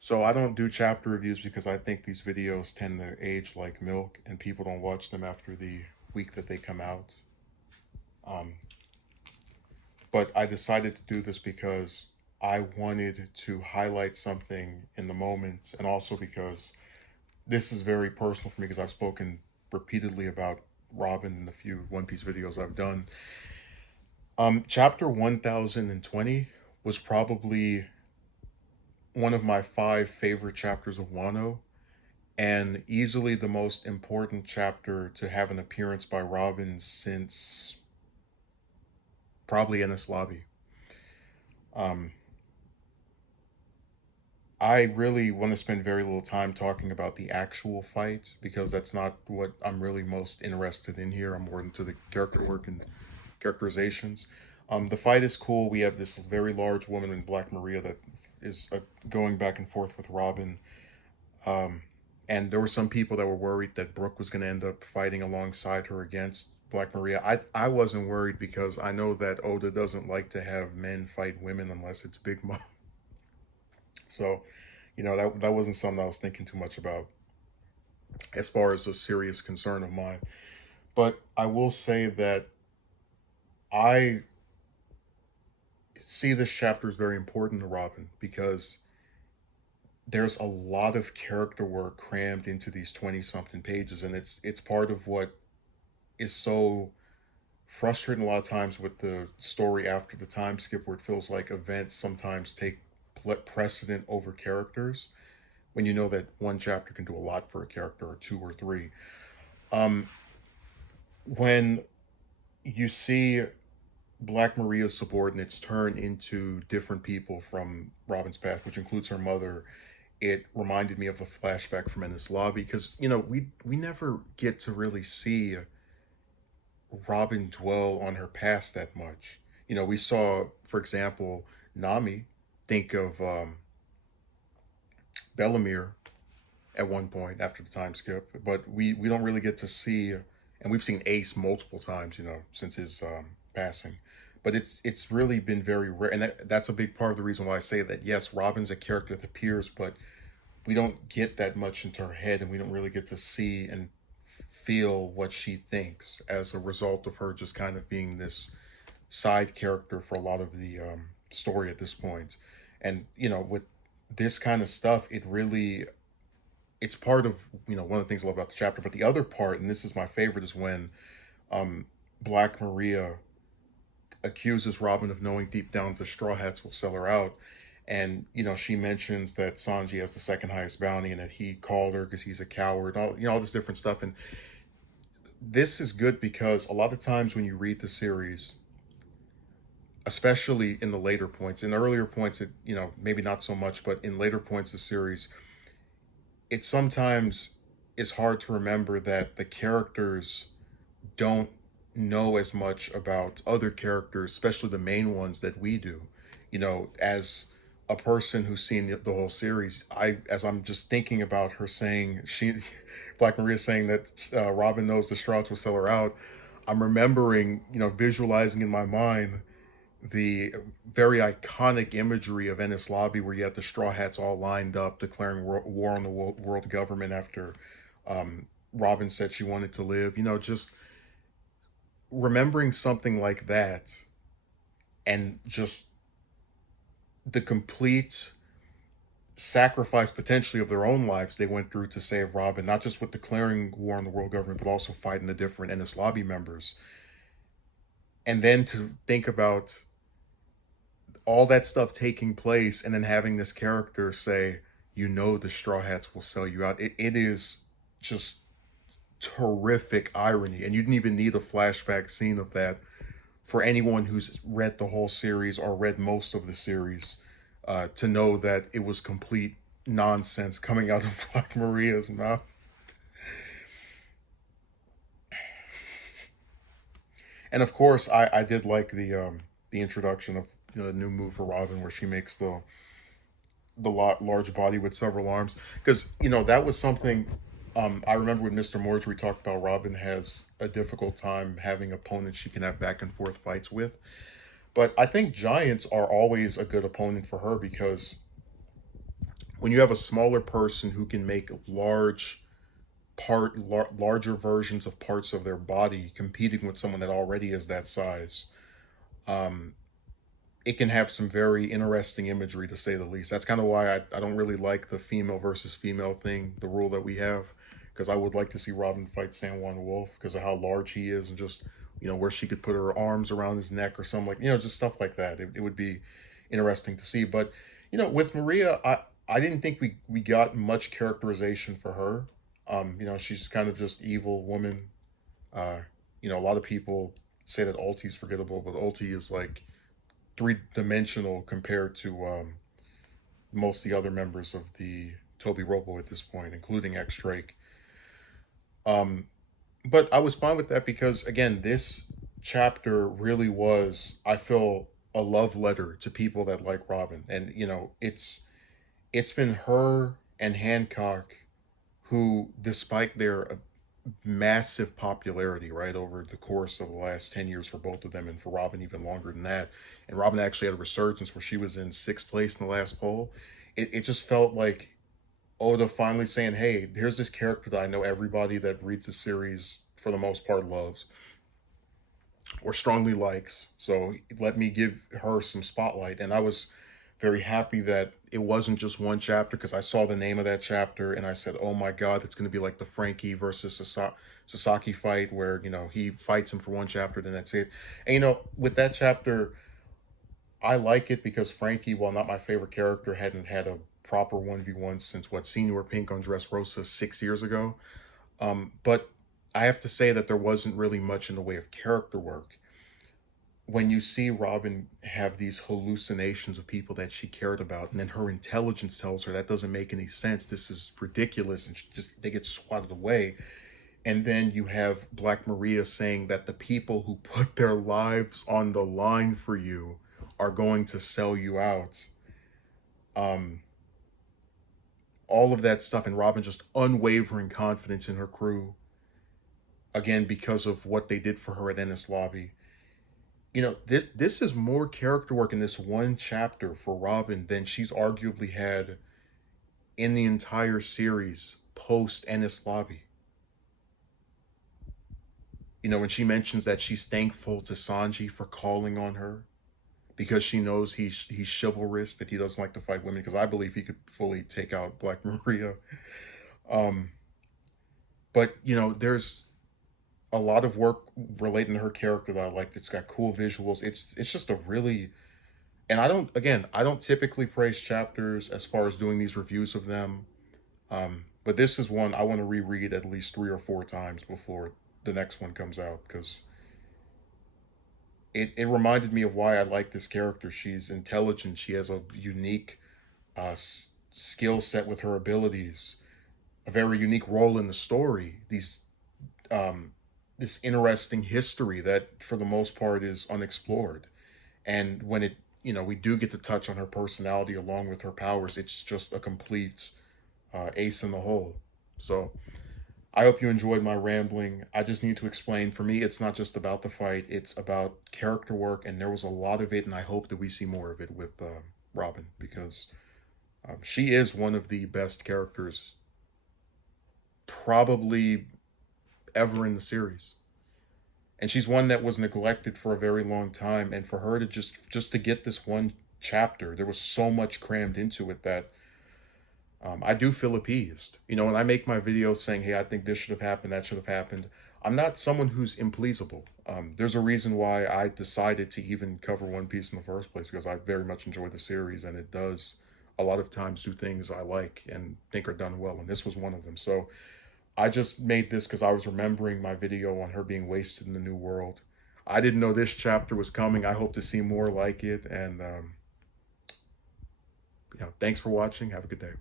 So I don't do chapter reviews because I think these videos tend to age like milk and people don't watch them after the week that they come out. Um, but I decided to do this because I wanted to highlight something in the moment, and also because this is very personal for me because I've spoken repeatedly about Robin in the few One Piece videos I've done. Chapter 1020 was probably one of my five favorite chapters of Wano, and easily the most important chapter to have an appearance by Robin since probably Ennis Lobby. Um, I really want to spend very little time talking about the actual fight because that's not what I'm really most interested in here. I'm more into the character work and characterizations. The fight is cool. We have this very large woman in Black Maria that is going back and forth with Robin. Um, and there were some people that were worried that Brooke was going to end up fighting alongside her against Black Maria. I wasn't worried because I know that Oda doesn't like to have men fight women unless it's Big Mom. So, that wasn't something I was thinking too much about as far as a serious concern of mine. But I will say that I see this chapter as very important to Robin because there's a lot of character work crammed into these 20 something pages, and it's part of what is so frustrating a lot of times with the story after the time skip, where it feels like events sometimes take precedent over characters when you know that one chapter can do a lot for a character, or two or three. um when you see Black Maria's subordinates turn into different people from Robin's past, which includes her mother, it reminded me of a flashback from Ennis Lobby because we never get to really see Robin dwell on her past that much. We saw, for example, Nami think of Bellamere at one point after the time skip, but we don't really get to see, and we've seen Ace multiple times, since his passing. But it's really been very rare, and that's a big part of the reason why I say that. Yes, Robin's a character that appears, but we don't get that much into her head, and we don't really get to see and feel what she thinks as a result of her just kind of being this side character for a lot of the story at this point. And with this kind of stuff, it's part of one of the things I love about the chapter. But the other part, and this is my favorite, is when um, Black Maria accuses Robin of knowing deep down the Straw Hats will sell her out. And she mentions that Sanji has the second highest bounty and that he called her because he's a coward. All this different stuff. And this is good because a lot of times when you read the series, especially in the later points, in earlier points, it maybe not so much, but in later points of the series, it sometimes is hard to remember that the characters don't know as much about other characters, especially the main ones, that we do. As a person who's seen the whole series, as I'm just thinking about her saying Black Maria saying that Robin knows the Strouds will sell her out, I'm remembering, visualizing in my mind the very iconic imagery of Ennis Lobby, where you had the Straw Hats all lined up declaring war on the world government after Robin said she wanted to live. Just remembering something like that, and just the complete sacrifice potentially of their own lives they went through to save Robin, not just with declaring war on the world government, but also fighting the different Ennis Lobby members. And then to think about all that stuff taking place and then having this character say, the Straw Hats will sell you out. It is just terrific irony. And you didn't even need a flashback scene of that for anyone who's read the whole series or read most of the series to know that it was complete nonsense coming out of Black Maria's mouth. And of course, I did like the introduction of the new move for Robin, where she makes the large body with several arms, because that was something I remember with Mr. Morge we talked about. Robin has a difficult time having opponents she can have back and forth fights with, but I think giants are always a good opponent for her because when you have a smaller person who can make larger versions of parts of their body competing with someone that already is that size, um, it can have some very interesting imagery, to say the least. That's kind of why I don't really like the female versus female thing, the rule that we have, because I would like to see Robin fight San Juan Wolf because of how large he is and just, where she could put her arms around his neck or something, like, just stuff like that. It would be interesting to see. But, with Maria, I didn't think we got much characterization for her. She's kind of just evil woman. Uh, a lot of people say that Ulti's forgettable, but Ulti is like three-dimensional compared to most of the other members of the Toby Robo at this point, including X Drake. Um, but I was fine with that because, again, this chapter really was, I feel, a love letter to people that like Robin, and it's been her and Hancock who, despite their massive popularity, right, over the course of the last 10 years for both of them, and for Robin even longer than that. And Robin actually had a resurgence where she was in 6th place in the last poll. It just felt like Oda finally saying, hey, here's this character that I know everybody that reads the series for the most part loves or strongly likes. So let me give her some spotlight. And I was very happy that it wasn't just one chapter, because I saw the name of that chapter and I said, oh my God, it's going to be like the Frankie versus Sasaki fight where, he fights him for one chapter, then that's it. And, with that chapter, I like it because Frankie, while not my favorite character, hadn't had a proper 1v1 since Senior Pink on Dressrosa 6 years ago. But I have to say that there wasn't really much in the way of character work. When you see Robin have these hallucinations of people that she cared about, and then her intelligence tells her that doesn't make any sense, this is ridiculous, and they get swatted away. And then you have Black Maria saying that the people who put their lives on the line for you are going to sell you out. Um, all of that stuff, and Robin just unwavering confidence in her crew, again, because of what they did for her at Ennis Lobby. This is more character work in this one chapter for Robin than she's arguably had in the entire series post Ennis Lobby. When she mentions that she's thankful to Sanji for calling on her because she knows he's chivalrous, that he doesn't like to fight women, because I believe he could fully take out Black Maria. Um, but there's a lot of work relating to her character that I like. It's got cool visuals. It's just a really, and I don't typically praise chapters as far as doing these reviews of them. But this is one I want to reread at least 3 or 4 times before the next one comes out, because it reminded me of why I like this character. She's intelligent. She has a unique skill set with her abilities, a very unique role in the story. This interesting history that for the most part is unexplored. And when we do get to touch on her personality along with her powers, it's just a complete ace in the hole. So I hope you enjoyed my rambling. I just need to explain, for me, it's not just about the fight, it's about character work, and there was a lot of it, and I hope that we see more of it with Robin, because she is one of the best characters probably ever in the series. And she's one that was neglected for a very long time, and for her to just to get this one chapter, there was so much crammed into it that I do feel appeased. When I make my videos saying, hey, I think this should have happened, that should have happened, I'm not someone who's impleasable. There's a reason why I decided to even cover One Piece in the first place, because I very much enjoy the series, and it does a lot of times do things I like and think are done well, and this was one of them. So I just made this because I was remembering my video on her being wasted in the New World. I didn't know this chapter was coming. I hope to see more like it, and thanks for watching. Have a good day.